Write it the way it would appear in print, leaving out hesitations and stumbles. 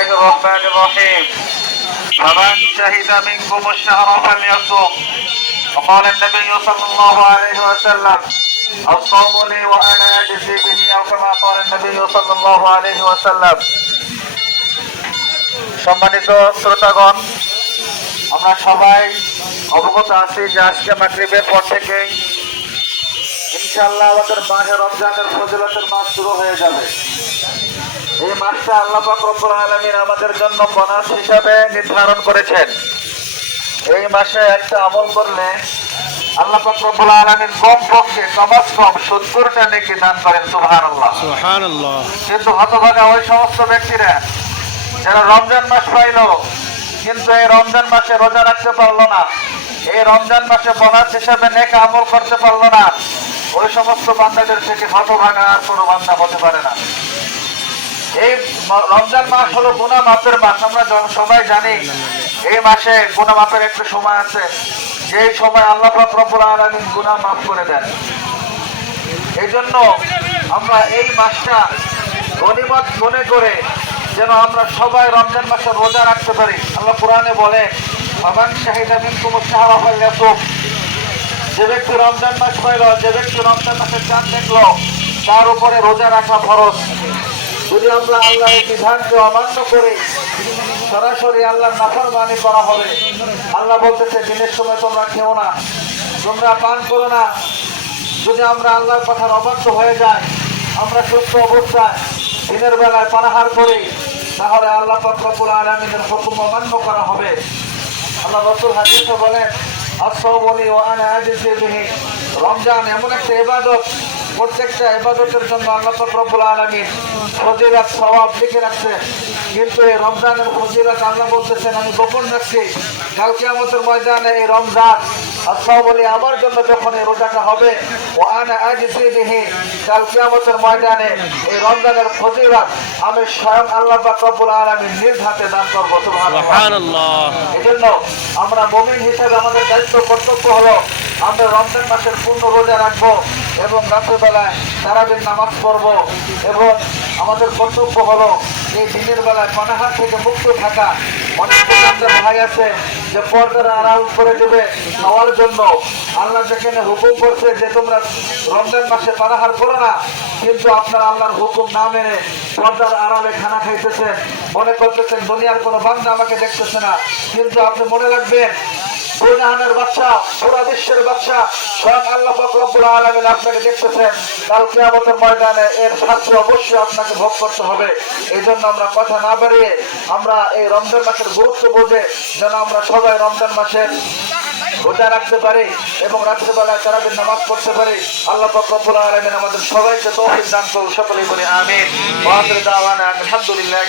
الله الرحمن الرحيم فمن شهد منكم الشهر فليصم وقال النبي صلى الله عليه وسلم الصوم لي وأنا أجزي به أو كما قال النبي صلى الله عليه وسلم সম্মানিত শ্রোতাগণ, আমরা সবাই অবগত আছি যে আজকে মাগরিবের পর থেকেই ইনশাআল্লাহ আমাদের মাহে রমজানের ফজিলতের মাস শুরু হয়ে যাবে। এই মাসটা আল্লাহ পাক রব্বুল আলামিন আমাদের জন্য বোনাস হিসাবে নির্ধারণ করেছেন। এই মাসে একটা আমল করলে আল্লাহ পাক রব্বুল আলামিন কমপক্ষে কমাস কম 70টা নেকি দান করেন। সুবহানাল্লাহ সুবহানাল্লাহ। কিন্তু হতভাগা ওই সমস্ত ব্যক্তিরা যারা রমজান মাস পাইলো কিন্তু এই রমজান মাসে রোজা রাখতে পারলো না, এই রমজান মাসে বোনাস হিসাবে নেক আমল করতে পারলো না, ওই সমস্ত বান্দাদের থেকে হতভাগা আর কোনো বান্দা হতে পারে না। এই রমজান মাস হলো গুনাহ মাফের মাস। আমরা সবাই জানি এই মাসে গুনাহ মাফের একটা সময় আছে, যেই সময় আল্লাহ পাক রব্বুল আলামিন গুনাহ মাফ করে দেন। এই জন্য আমরা এই মাসটা গনিমত মনে করে যেন আমরা সবাই রমজান মাসে রোজা রাখতে পারি। আল্লাহ কোরআনে বলে ফামান শাহিদা মিনকুমুশ শাহরা ফালইয়াসুম, যে ব্যক্তি রমজান মাস পাইল, যে ব্যক্তি রমজান মাসের চাঁদ দেখলো, তার উপরে রোজা রাখা ফরজ। যদি আমরা আল্লাহর বিধানকে অমান্য করি সরাসরি আল্লাহর নাফরমানি করা হবে। আল্লাহ বলতেছে দিনের সময় তোমরা খেও না, তোমরা পান করো না। যদি আমরা আল্লাহর কথার অবাধ্য হয়ে যাই, আমরা সুস্থ অবস্থায় দিনের বেলায় পানাহার করি, তাহলে আল্লাহ পাক রব্বুল আলামিনের হুকুম অমান্য করা হবে। আল্লাহ রাসূল হাদিসে বলেন আস-সাওমু লি ওয়া আনা আজজি বিহি, রমজান এমন একটা ইবাদত, প্রত্যেকটা ইবাদতের জন্য আল্লাহ পাক রব্বুল আলামিন ফজিলত সওয়াব লিখে রাখছে। কিন্তু এই রমজানের ফজিলত আল্লাহ বলতেছেন আমি গোপন রাখছি। কাল কিয়ামতের ময়দানে এই রমজান আস-সাওমু লি আমার জন্য যখন এই রোজাটা হবে, ওয়া আনা আজজি বিহি, কাল কিয়ামতের ময়দানে এই রমজানের ফজিলত আমি স্বয়ং আল্লাহ পাক রব্বুল আলামিন নিজ হাতে দান করব। সুবহানাল্লাহ। এজন্য আমরা মুমিন হিসেবে আমাদের দায়িত্ব কর্তব্য হলো আমরা রমজান মাসের পূর্ণ রোজা রাখবো এবং রাত্রিবেলায় তারাবির নামাজ পড়বো, এবং আমাদের কর্তব্য হলো এই দিনের বেলায় পানাহার থেকে মুক্ত থাকা। অনেক আমাদের ভাই আছে যে পর্দার আড়াল করে দেবে খাওয়ার জন্য। আল্লাহ যেখানে হুকুম করছে যে তোমরা রমজান মাসে পানাহার করো না, কিন্তু আপনারা আল্লাহর হুকুম না মেনে পর্দার আড়ালে খানা খাইতেছেন, মনে করতেছেন দুনিয়ার কোনো বান্দা আমাকে দেখতেছে না। কিন্তু আপনি মনে রাখবেন জাহানের বাদশা, পুরা বিশ্বের বাদশা স্বয়ং আল্লাহ পাক রব্বুল আলামিন আপনাকে দেখতেছেন। কাল কিয়ামতের ময়দানে এর শাস্তি অবশ্যই আপনাকে ভোগ করতে হবে। এই জন্য আমরা কথা না বাড়িয়ে আমরা এই রমজান মাসের গুরুত্ব বুঝে যেন আমরা সবাই রমজান মাসের রোজা রাখতে পারি এবং রাত্রিবেলায় তারাবির নামাজ পড়তে পারি। আল্লাহ পাক রব্বুল আলামিন আমাদের সবাইকে তৌফিক দান করুন। সকলেই বলি আমিন। ওয়া আখিরু দাওয়ানা আলহামদুলিল্লাহ।